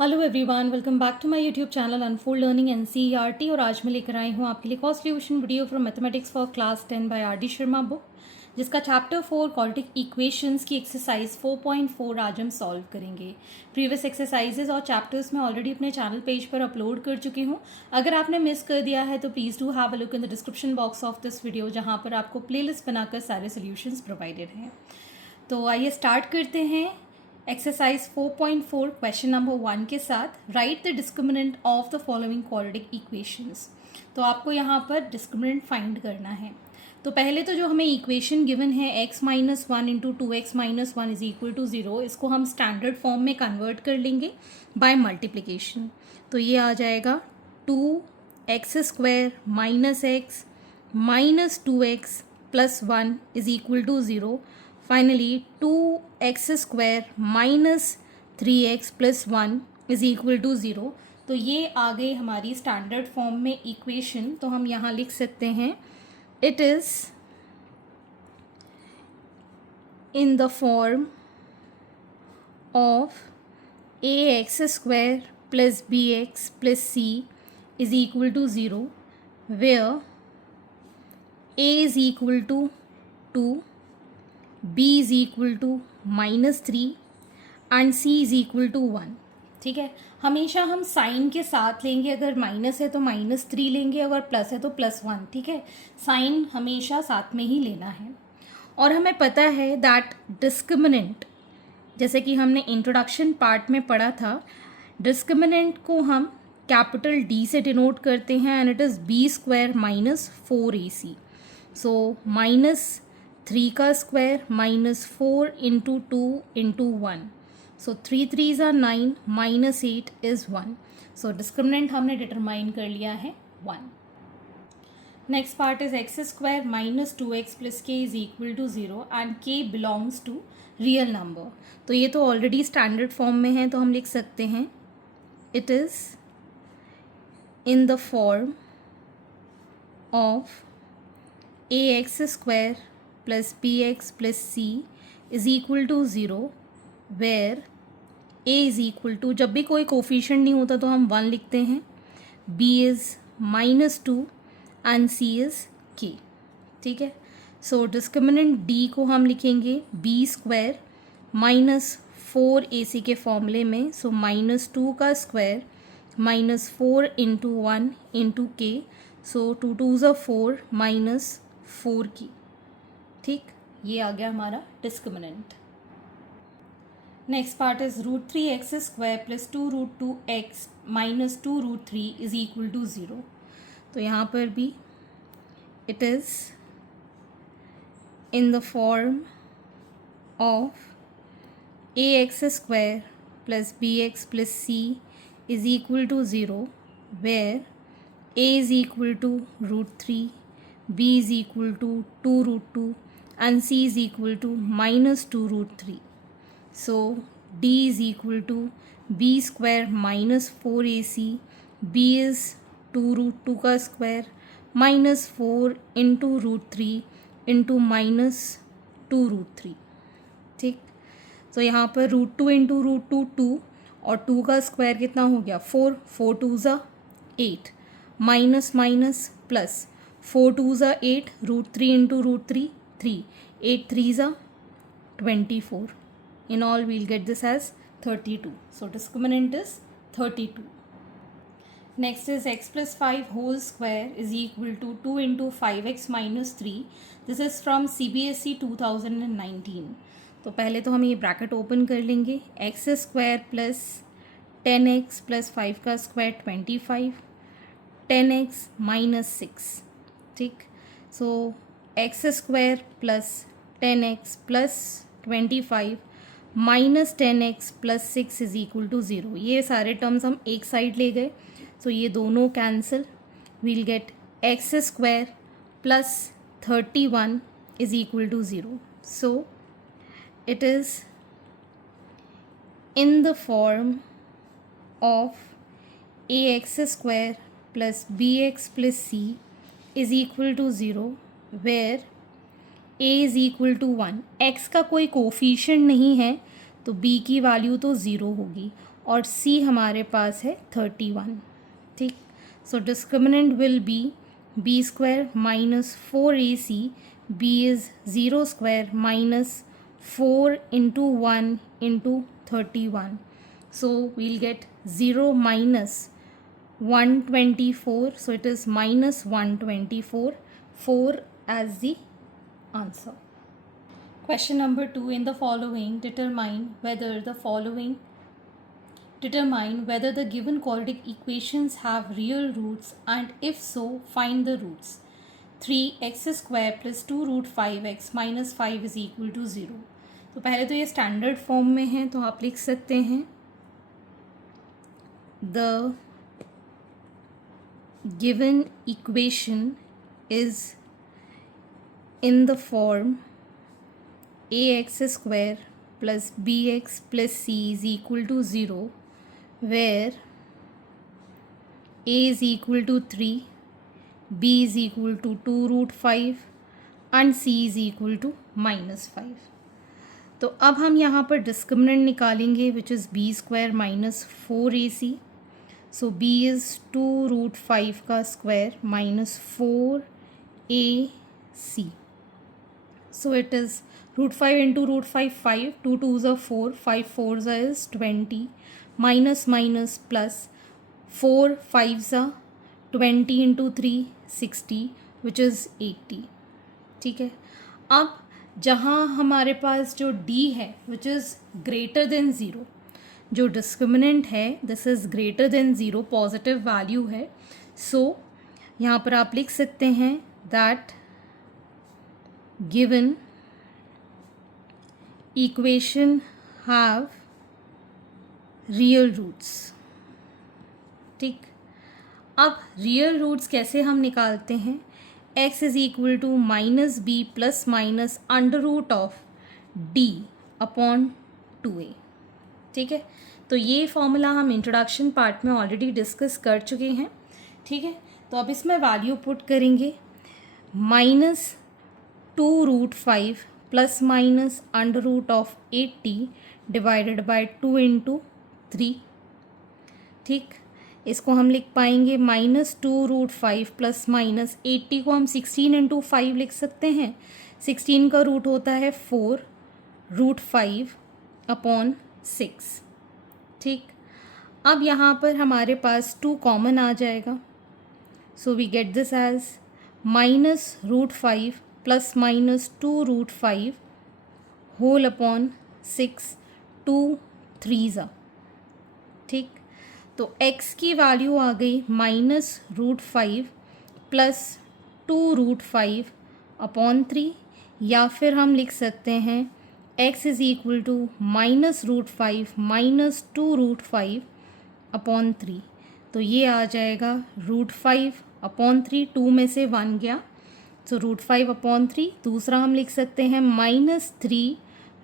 Hello everyone, welcome back to my YouTube channel unfold learning NCERT. और आज मैं लेकर आई हूँ आपके लिए cost solution video from mathematics for class 10 by R D Sharma book, जिसका चैप्टर 4 क्वाड्रेटिक इक्वेशंस की एक्सरसाइज 4.4 आज हम सॉल्व करेंगे। प्रीवियस एक्सरसाइजेज और चैप्टर्स मैं ऑलरेडी अपने चैनल पेज पर अपलोड कर चुकी हूँ। अगर आपने मिस कर दिया है तो please do have a look in the description box of this video, जहाँ पर आपको प्लेलिस्ट बनाकर सारे सोल्यूशंस प्रोवाइडेड हैं। तो आइए स्टार्ट करते हैं एक्सरसाइज 4.4 क्वेश्चन नंबर 1 के साथ। Right the discriminant of the following quadratic equations. तो आपको यहाँ पर डिस्क्रिमिनेंट फाइंड करना है। तो पहले तो जो हमें इक्वेशन गिवन है x minus one into two x minus one is equal to zero, इसको हम स्टैंडर्ड फॉर्म में कन्वर्ट कर लेंगे बाय मल्टीप्लिकेशन। तो ये आ जाएगा 2x² minus x minus 2x plus one is equal to zero. Finally 2x² minus 3x plus one is equal to zero. तो ये आ गई हमारी स्टैंडर्ड फॉर्म में इक्वेशन। तो हम यहाँ लिख सकते हैं it is in the form of ax² plus bx plus c is equal to zero, where a is equal to 2, b is equal to -3 and c is equal to 1। ठीक है, हमेशा हम साइन के साथ लेंगे। अगर माइनस है तो -3 लेंगे, अगर प्लस है तो +1। ठीक है, साइन हमेशा साथ में ही लेना है। और हमें पता है दैट डिस्क्रिमिनेंट, जैसे कि हमने इंट्रोडक्शन पार्ट में पढ़ा था, डिस्क्रिमिनेंट को हम कैपिटल D से डिनोट करते हैं and it is b² minus 4ac। So -3 का square -4 into 2 into 1। So 3 3s are 9, -8 is 1। So discriminant हमने डिटरमाइन कर लिया है 1। Next part is x² minus 2x plus k is equal to 0 and k belongs to real number. तो ये तो already standard form में है, तो हम लिख सकते हैं it is in the form of ax² plus bx plus c is equal to 0, where a is equal to, जब भी कोई कोफिशिएंट नहीं होता तो हम 1 लिखते हैं, b is -2 and c is k। ठीक है, सो डिस्क्रिमिनेंट d को हम लिखेंगे b² माइनस 4ac के फॉर्मूले में। सो -2 का square -4 into 1 into k। So 2 2s are 4 -4 की। ठीक, ये आ गया हमारा discriminant. Next part is √3x² plus 2√2x minus 2√3 is equal to 0। तो यहाँ पर भी it is in the form of ax² plus bx plus c is equal to 0, where a is equal to √3, b is equal to 2√2 and c is equal to -2√3. So d is equal to b² minus 4ac, b is 2√2 का square -4 into √3 into -2√3। ठीक, तो यहाँ पर √2 into √2 2 और 2 का square कितना हो गया 4, 4 2s are 8, minus minus plus 4 2s are 8, √3 into √3 3, 8 3s are 24। In all we'll get this as 32. So discriminant is 32. Next is x plus 5 whole square is equal to 2 into 5x minus 3. This is from CBSE 2019. तो पहले तो हम ये bracket open कर लेंगे। x² plus 10x plus 5 का square 25, 10x minus 6। ठीक, so x² plus 10x plus 25 minus 10x plus 6 is equal to 0। ये सारे टर्म्स हम एक साइड ले गए, सो ये दोनों cancel. We'll get x² plus 31 is equal to 0। So it is in the form of ax² plus bx plus c is equal to 0, where a is equal to 1। x का कोई coefficient नहीं है तो b की value तो 0 होगी और c हमारे पास है 31. ठीक, so discriminant will be b square minus 4ac. b is 0 square minus 4 into 1 into 31. So we'll get 0 minus 124. So it is minus 124. 4 as the answer. Question number 2. In the following, determine whether the given quadratic equations have real roots, and if so, find the roots. 3x square plus 2 root 5x minus 5 is equal to 0. तो पहले तो ये standard form में है, तो आप लिख सकते हैं the given equation is in the form ax square plus bx plus c is equal to 0, where a is equal to 3, b is equal to 2 root 5 and c is equal to minus 5. तो अब हम यहाँ पर discriminant निकालेंगे which is b square minus 4ac. So b is 2 root 5 का square minus 4ac. So it is root 5 into root 5, 5, 2 2s are 4, 5 4s is 20, minus minus plus 4 5s are 20 into 3, 60, which is 80. ठीक है, अब जहाँ हमारे पास जो d है which is greater than zero, जो discriminant है this is greater than zero, positive value है. सो यहाँ पर आप लिख सकते हैं that given equation have real roots. ठीक, अब रियल रूट्स कैसे हम निकालते हैं? x is equal to minus B plus minus under root of d upon 2a. ठीक है, तो ये फॉर्मूला हम इंट्रोडक्शन पार्ट में ऑलरेडी डिस्कस कर चुके हैं. ठीक है, तो अब इसमें वैल्यू पुट करेंगे minus 2 root 5 plus minus under root of 80 divided by 2 into 3. ठीक, इसको हम लिख पाएंगे माइनस 2 रूट 5 प्लस माइनस 80 को हम 16 इंटू 5 लिख सकते हैं. 16 का रूट होता है 4 रूट 5 अपॉन 6. ठीक, अब यहाँ पर हमारे पास 2 कॉमन आ जाएगा. So we get this as minus root 5 plus minus 2 root 5 whole upon 6, 2 3s. ठीक, तो x की वैल्यू आ गई minus root 5 plus 2 root 5 upon 3, या फिर हम लिख सकते हैं x is equal to minus root 5 minus 2 root 5 upon 3. तो ये आ जाएगा रूट 5 अपॉन 3, 2 में से 1 गया, सो रूट 5 अपॉन 3. दूसरा हम लिख सकते हैं माइनस 3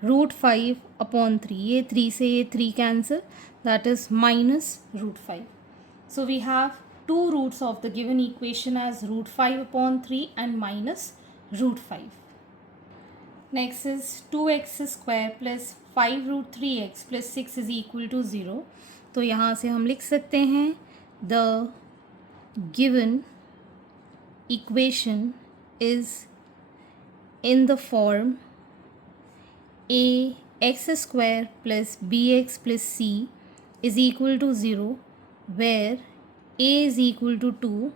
रूट 5 अपॉन 3, ये 3 से ये 3 cancel, that is minus root 5. So we have 2 roots of the given equation as root 5 upon 3 and minus root 5. Next is 2x square plus 5 root 3x plus 6 is equal to 0. तो यहाँ से हम लिख सकते हैं the given equation is in the form ax square plus bx plus c is equal to 0, where a is equal to 2,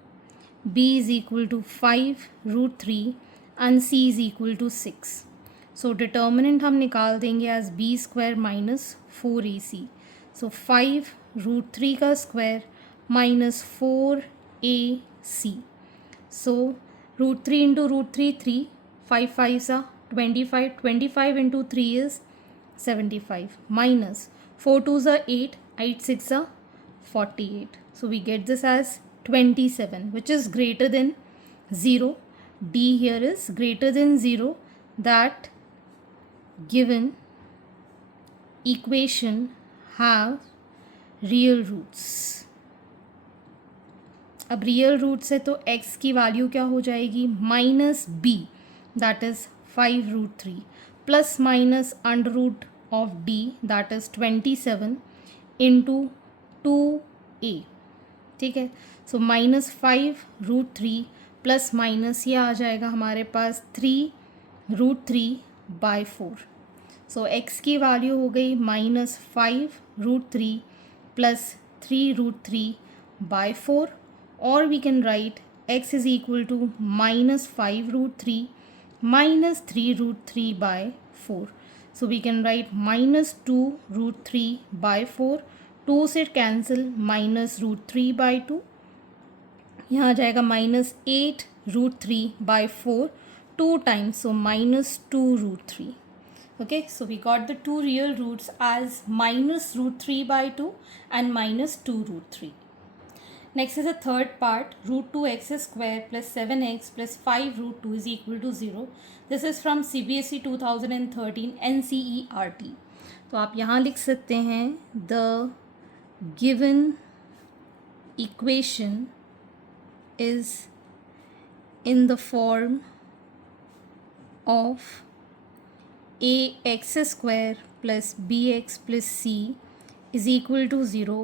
b is equal to 5 root 3 and c is equal to 6. So determinant हम निकाल देंगे as b square minus 4ac. So 5 root 3 का square minus 4ac. So root 3 into root 3, 3, 5 5s are 25, 25 into 3 is 75, minus 4 2s are 8, 8 6 are 48. So we get this as 27, which is greater than 0. D here is greater than 0. That given equation have real roots. अब real root से तो x की value क्या हो जाएगी minus b, that is 5 root 3 plus minus under root of D that is 27 into 2a. ठीक है, सो -5√3 plus minus ये आ जाएगा हमारे पास 3√3/4. सो x की वैल्यू हो गई -5√3 प्लस 3√3/4, और we can write x is equal to -5√3 minus 3√3/4. So we can write -2√3/4. 2 से कैंसिल -√3/2. यहाँ आ जाएगा -8√3/4 2 times, so -2√3. Okay, so we got the two real roots as -√3/2 and -2√3. Next is the third part, √2x square plus 7x plus 5√2 is equal to 0. This is from CBSE 2013 NCERT. तो आप यहाँ लिख सकते हैं the given equation is in the form of ax square plus bx plus c is equal to 0.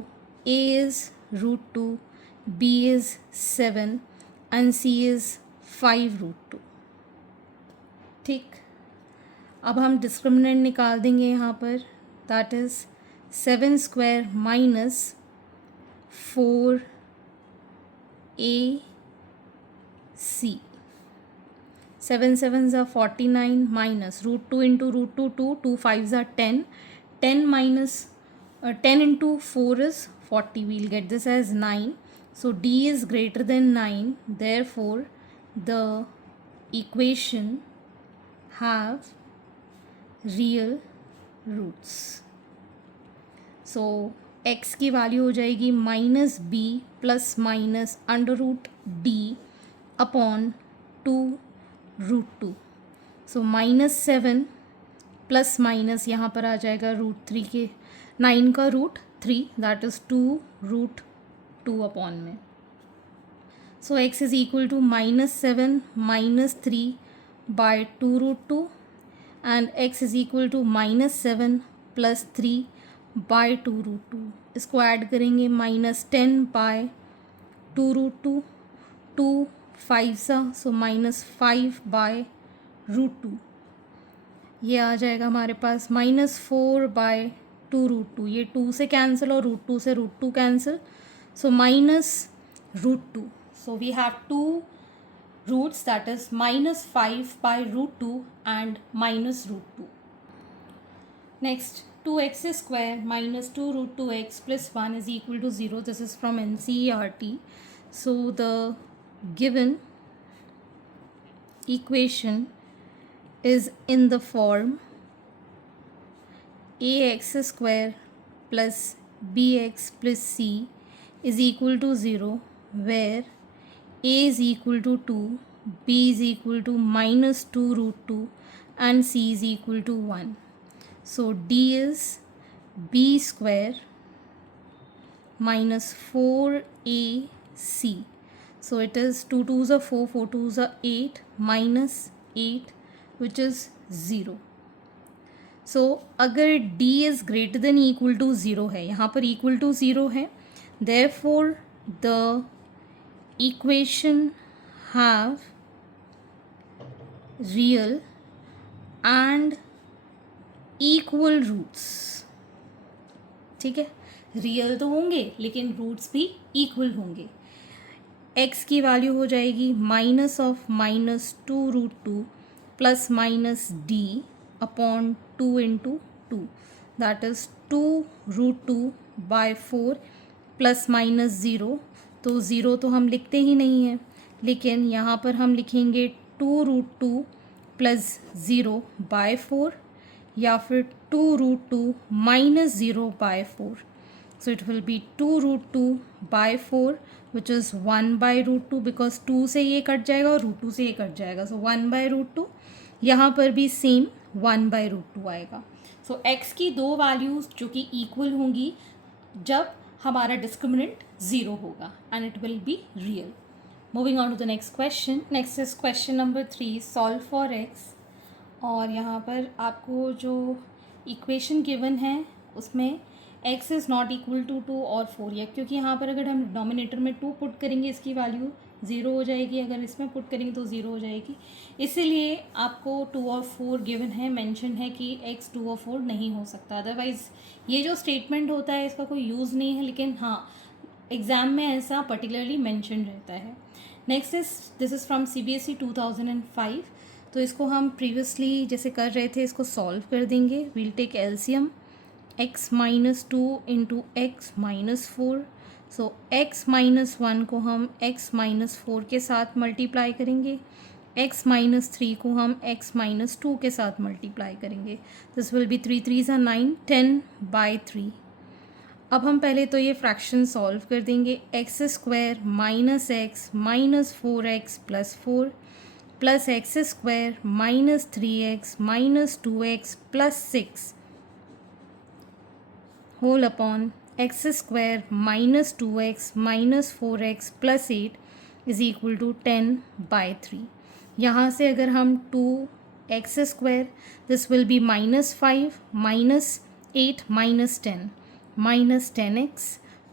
A is √2, b is 7 and c is 5√2. ठीक, अब हम discriminant निकाल देंगे यहाँ पर, that is 7 square minus 4ac. 7 sevens are 49 minus √2 into √2 2, 2 5s are 10, 10 minus 10 into 4 is 40. We'll get this as 9. So d is greater than 9, therefore the equation have real roots. So x की value हो जाएगी -b plus minus √d upon 2√2. सो -7 plus minus यहाँ पर आ जाएगा √3 के 9 का √3, that is 2√2 upon में. So x is equal to -7 -3 by 2√2 and x is equal to -7 plus 3 by 2√2. इसको ऐड करेंगे -10 बाय 2√2, 2 5 सा, सो -5 बाय √2. ये आ जाएगा हमारे पास -4 बाय 2√2. ये 2 से कैंसिल और √2 से √2 cancel, so -√2. So we have two roots, that is -5 by √2 and -√2. Next, 2x square minus 2√2x plus 1 is equal to 0. This is from NCERT. So the given equation is in the form ax square plus bx plus c is equal to 0, where a is equal to 2, b is equal to -2√2 and c is equal to 1. So d is b square minus 4ac. So it is 2 2s are 4, 4 2s are 8, minus 8 which is 0. So अगर d is greater than equal to 0 है, यहाँ पर equal to 0 है, therefore the equation have real and equal roots. ठीक है, real तो होंगे लेकिन रूट्स भी इक्वल होंगे. x की वैल्यू हो जाएगी -2√2 plus minus d upon 2 into 2, that is 2√2/4 plus minus 0. तो 0 तो हम लिखते ही नहीं हैं, लेकिन यहाँ पर हम लिखेंगे 2√2 प्लस 0/4 या फिर 2√2 minus 0/4. So it will be 2√2/4 which is 1/√2, because 2 से ये कट जाएगा और √2 से ये कट जाएगा, so 1/√2. यहाँ पर भी सेम 1/√2 आएगा. सो x की दो वैल्यूज़ जो कि इक्वल होंगी जब हमारा डिस्क्रिमिनेंट 0 होगा, and it will be real. Moving on to the next question. Next is question number 3, solve for x. और यहाँ पर आपको जो इक्वेशन गिवन है उसमें x is not equal to 2 और 4 या, क्योंकि यहाँ पर अगर हम डिनोमिनेटर में 2 पुट करेंगे इसकी वैल्यू 0 हो जाएगी, अगर इसमें पुट करेंगे तो 0 हो जाएगी। इसीलिए आपको 2 और 4 गिवन है, मेंशन है कि x 2 और 4 नहीं हो सकता। अदरवाइज़ ये जो स्टेटमेंट होता है इसका कोई यूज़ नहीं है, लेकिन हाँ एग्ज़ाम में ऐसा पर्टिकुलरली मेंशन रहता है। Next is this is from CBSE 2005। तो इसको हम प्रीवियसली जैसे कर रहे थे इसको सॉल्व कर देंगे। We'll take LCM x minus 2 into x minus 4। So x minus 1 को हम x माइनस 4 के साथ मल्टीप्लाई करेंगे, x माइनस 3 को हम x माइनस 2 के साथ मल्टीप्लाई करेंगे। This will B 3 3s are 9, 10/3। अब हम पहले तो ये फ्रैक्शन सॉल्व कर देंगे। X square minus x minus 4x plus 4 plus x square minus 3x minus 2x plus 6 whole upon x square minus 2x minus 4x plus 8 is equal to 10/3। यहाँ से अगर हम 2x square, this will be minus 5 minus 8 minus 10 minus 10x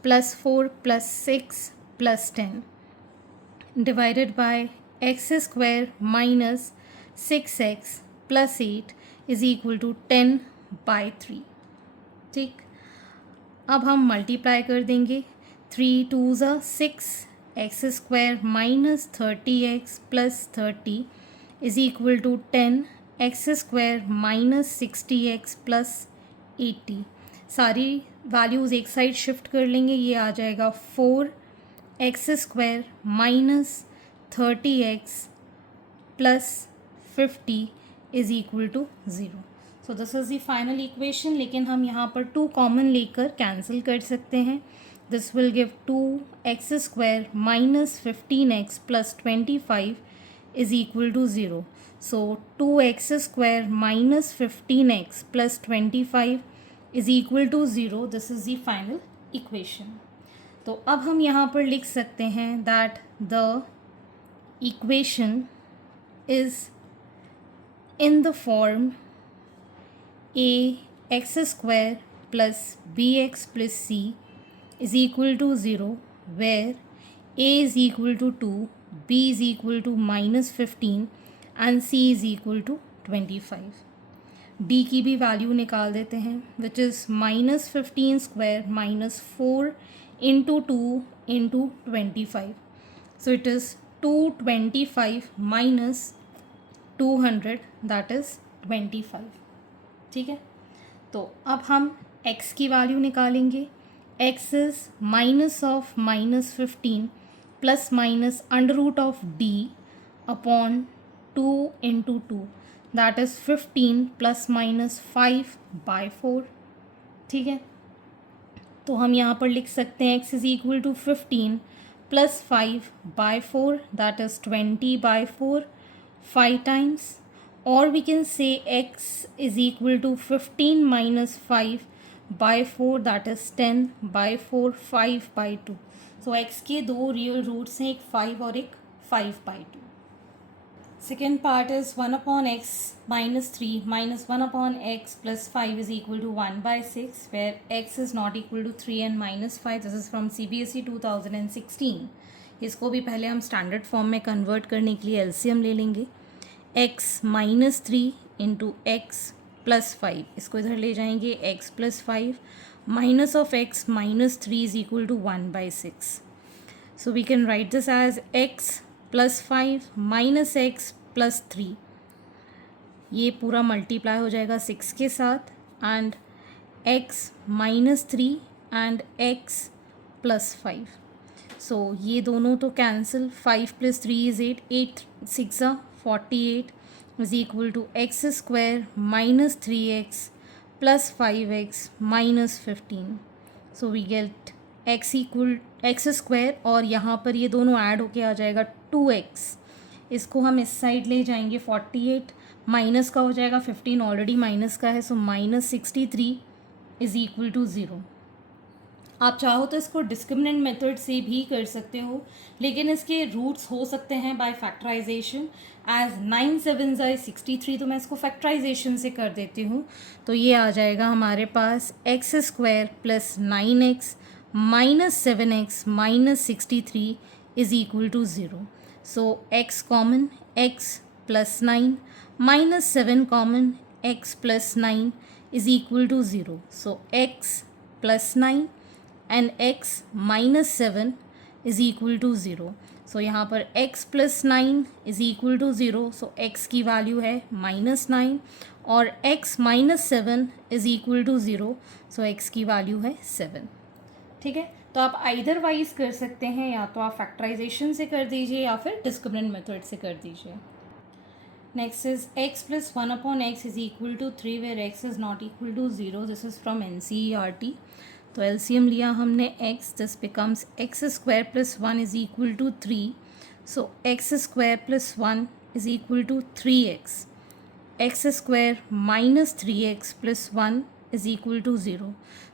plus 4 plus 6 plus 10 divided by x square minus 6x plus 8 is equal to 10/3। ठीक, अब हम multiply कर देंगे। 3 2s are 6, x square minus 30x plus 30 is equal to 10 x square minus 60x plus 80। सारी values एक side shift कर लेंगे, ये आ जाएगा 4x square minus 30x plus 50 is equal to 0। So this is the final equation. लेकिन हम यहाँ पर 2 कॉमन लेकर कैंसिल कर सकते हैं। This will give 2x square minus 15x plus 25 is equal to 0। So 2x square minus 15x plus 25 is equal to 0. This is the final equation. तो अब हम यहाँ पर लिख सकते हैं that the equation is in the form ax square plus bx plus c is equal to 0, where a is equal to 2, b is equal to minus 15 and c is equal to 25। D की भी value निकाल देते हैं, which is minus 15 square minus 4 into 2 into 25। So it is 225 minus 200 that is 25। ठीक है, तो अब हम x की वैल्यू निकालेंगे। x is minus of minus 15 plus minus under root of d upon 2 into 2 that is 15 plus minus 5/4। ठीक है, तो हम यहाँ पर लिख सकते हैं x is equal to 15 plus 5/4 that is 20/4 5 times, और we can say x is equal to 15 minus 5/4 that is 10/4 5/2। So x के 2 रियल रूट्स हैं, एक 5 और एक 5/2। Second part is 1 upon x minus 3 minus 1 upon x plus 5 is equal to 1/6, where x is not equal to 3 and minus 5. This is from CBSE 2016. इसको भी पहले हम standard form में कन्वर्ट करने के लिए एलसीएम ले लेंगे। x minus 3 into x plus 5, इसको इधर ले जाएंगे, x plus 5 minus of x minus 3 is equal to 1/6। So we can write this as x plus 5 minus x plus 3, ये पूरा मल्टीप्लाई हो जाएगा 6 के साथ, and x minus 3 and x plus 5। सो ये दोनों तो cancel, 5 plus 3 is 8, 8 6 48 is equal to x square minus 3x plus 5x minus 15। So we get x equal x square, और यहाँ पर ये दोनों ऐड होके आ जाएगा 2x। इसको हम इस साइड ले जाएंगे, 48 माइनस का हो जाएगा, 15 ऑलरेडी माइनस का है, so minus 63 is equal to 0। आप चाहो तो इसको डिस्क्रिमिनेंट मेथड से भी कर सकते हो, लेकिन इसके रूट्स हो सकते हैं बाय फैक्टराइजेशन। एज 9 7 63, तो मैं इसको फैक्टराइजेशन से कर देती हूँ। तो ये आ जाएगा हमारे पास x square plus 9x minus 7x minus 63 is equal to 0। So x common, x plus 9 minus 7 common, x plus 9 is equal to 0. So x plus 9 and x minus 7 is equal to 0. So यहाँ पर x plus 9 is equal to 0. So x की value है minus 9 और x minus 7 is equal to 0. So x की value है 7. ठीक है, तो आप आइदर वाइज कर सकते हैं, या तो आप फैक्टराइजेशन से कर दीजिए या फिर डिस्क्रिमिनेंट मेथड से कर दीजिए. Next is x plus 1 upon x is equal to 3 where x is not equal to 0. This is from NCERT. तो LCM लिया हमने x, this becomes x square plus 1 is equal to 3. So x square plus 1 is equal to 3x. x square minus 3x plus 1 is equal to 0.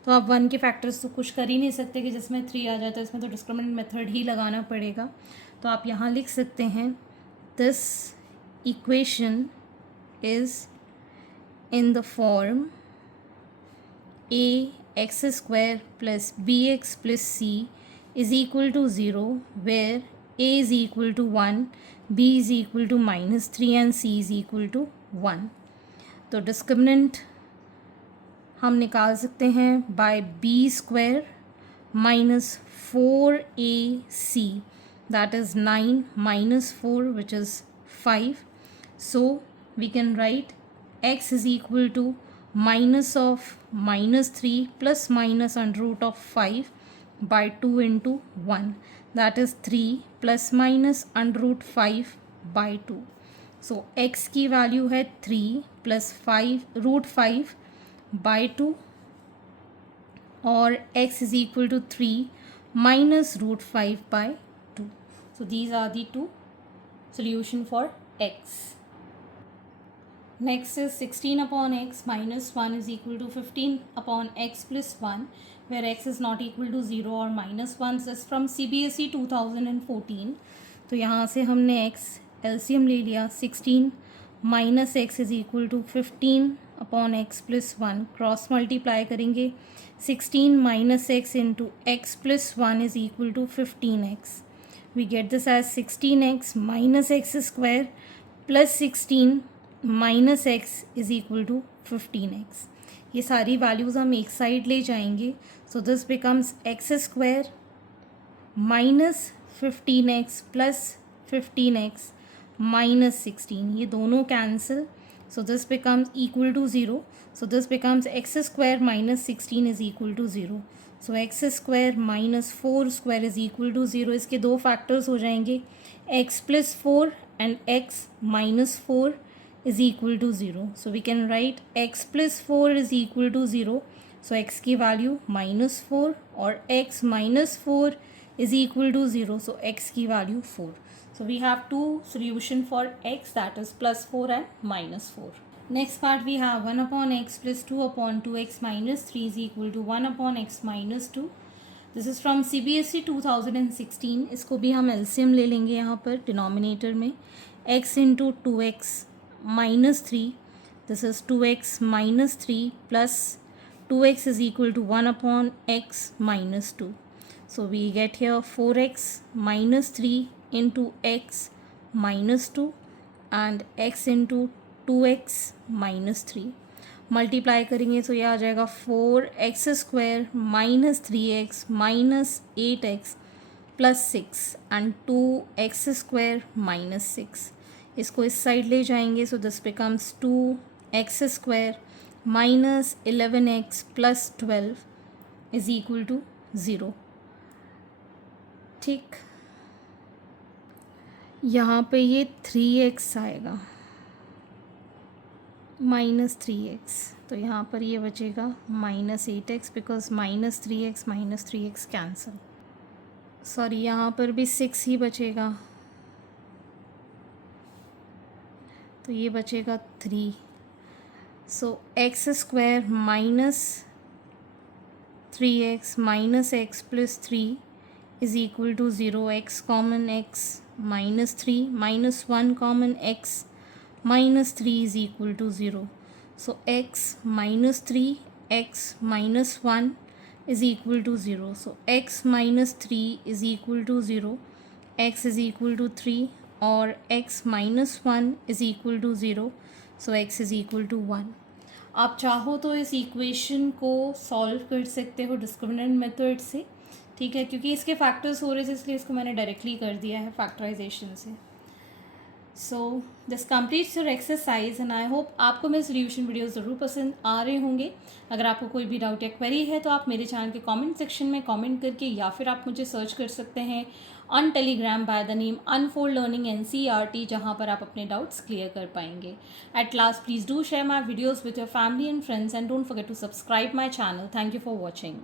तो आप 1 के factors तो कुछ कर ही नहीं सकते कि जिसमें 3 आ जाता है, इसमें तो डिस्क्रिमिनेंट मेथड ही लगाना पड़ेगा. तो आप यहाँ लिख सकते हैं this equation is in the form a x square plus bx plus c is equal to 0 where a is equal to 1, b is equal to minus 3 and c is equal to 1. तो discriminant हम निकाल सकते हैं bye b square minus 4ac, that is 9 minus 4 which is 5. So we can write x is equal to minus of minus 3 plus minus under root of 5 by 2 into 1, that is 3 plus minus under root 5 by 2. So x की value है 3 plus 5 root 5 by 2 और x is equal to 3 minus root 5 by 2. So these are the two solution for x. Next is 16 upon x minus 1 is equal to 15 upon x plus 1 where x is not equal to 0 or minus 1. This is from CBSE 2014. तो यहाँ से हमने x LCM ले लिया. 16 minus x is equal to 15 upon x plus 1. Cross multiply करेंगे. 16 minus x into x plus 1 is equal to 15x. We get this as 16x minus x square plus 16 minus x is equal to 15x. ये सारी values हम एक side ले जाएंगे. So this becomes x square minus 15x plus 15x minus 16. ये दोनों cancel. So this becomes equal to 0. So this becomes x square minus 16 is equal to 0. So x square minus 4 square is equal to 0. इसके दो factors हो जाएंगे, x plus 4 and x minus 4 is equal to 0. So we can write x plus 4 is equal to 0. So x की value minus 4 और x minus 4 is equal to 0. So x की value 4. So we have two solution for x, that is plus 4 and minus 4. Next part we have 1 upon x plus 2 upon 2x minus 3 is equal to 1 upon x minus 2. This is from CBSE 2016. इसको भी हम LCM ले लेंगे यहाँ पर denominator में. x into 2x minus 3. This is 2x minus 3 plus 2x is equal to 1 upon x minus 2. So we get here 4x minus 3 into x minus 2 and x into 2x minus 3. Multiply करेंगे तो ये आ जाएगा 4x square minus 3x minus 8x plus 6 and 2x square minus 6. इसको इस side ले जाएंगे. So this becomes 2x square minus 11x plus 12 is equal to 0. ठीक, यहाँ पे ये 3x आएगा माइनस 3x. तो यहाँ पर ये बचेगा minus 8x because minus 3x cancel. Sorry, यहाँ पर भी 6 ही बचेगा, तो ये बचेगा 3. So x square minus 3x minus x plus 3 is equal to 0. X common x minus 3 minus 1 common x minus 3 is equal to 0. So x minus 3 x minus 1 is equal to 0. So x minus 3 is equal to 0. X is equal to 3 और x minus 1 is equal to 0. So x is equal to 1. आप चाहो तो इस equation को solve कर सकते हो discriminant method से, ठीक है, क्योंकि इसके फैक्टर्स हो रहे थे इसलिए इसको मैंने डायरेक्टली कर दिया है फैक्टराइजेशन से. So this completes your exercise and I hope आपको मेरे सोल्यूशन वीडियो ज़रूर पसंद आ रहे होंगे. अगर आपको कोई भी डाउट या क्वेरी है तो आप मेरे चैनल के कमेंट सेक्शन में कमेंट करके या फिर आप मुझे सर्च कर सकते हैं on Telegram by the name Unfold Learning NCERT, जहाँ पर आप अपने डाउट्स क्लियर कर पाएंगे. At last please do share my videos with your family and friends and don't forget to subscribe my channel. Thank you for watching.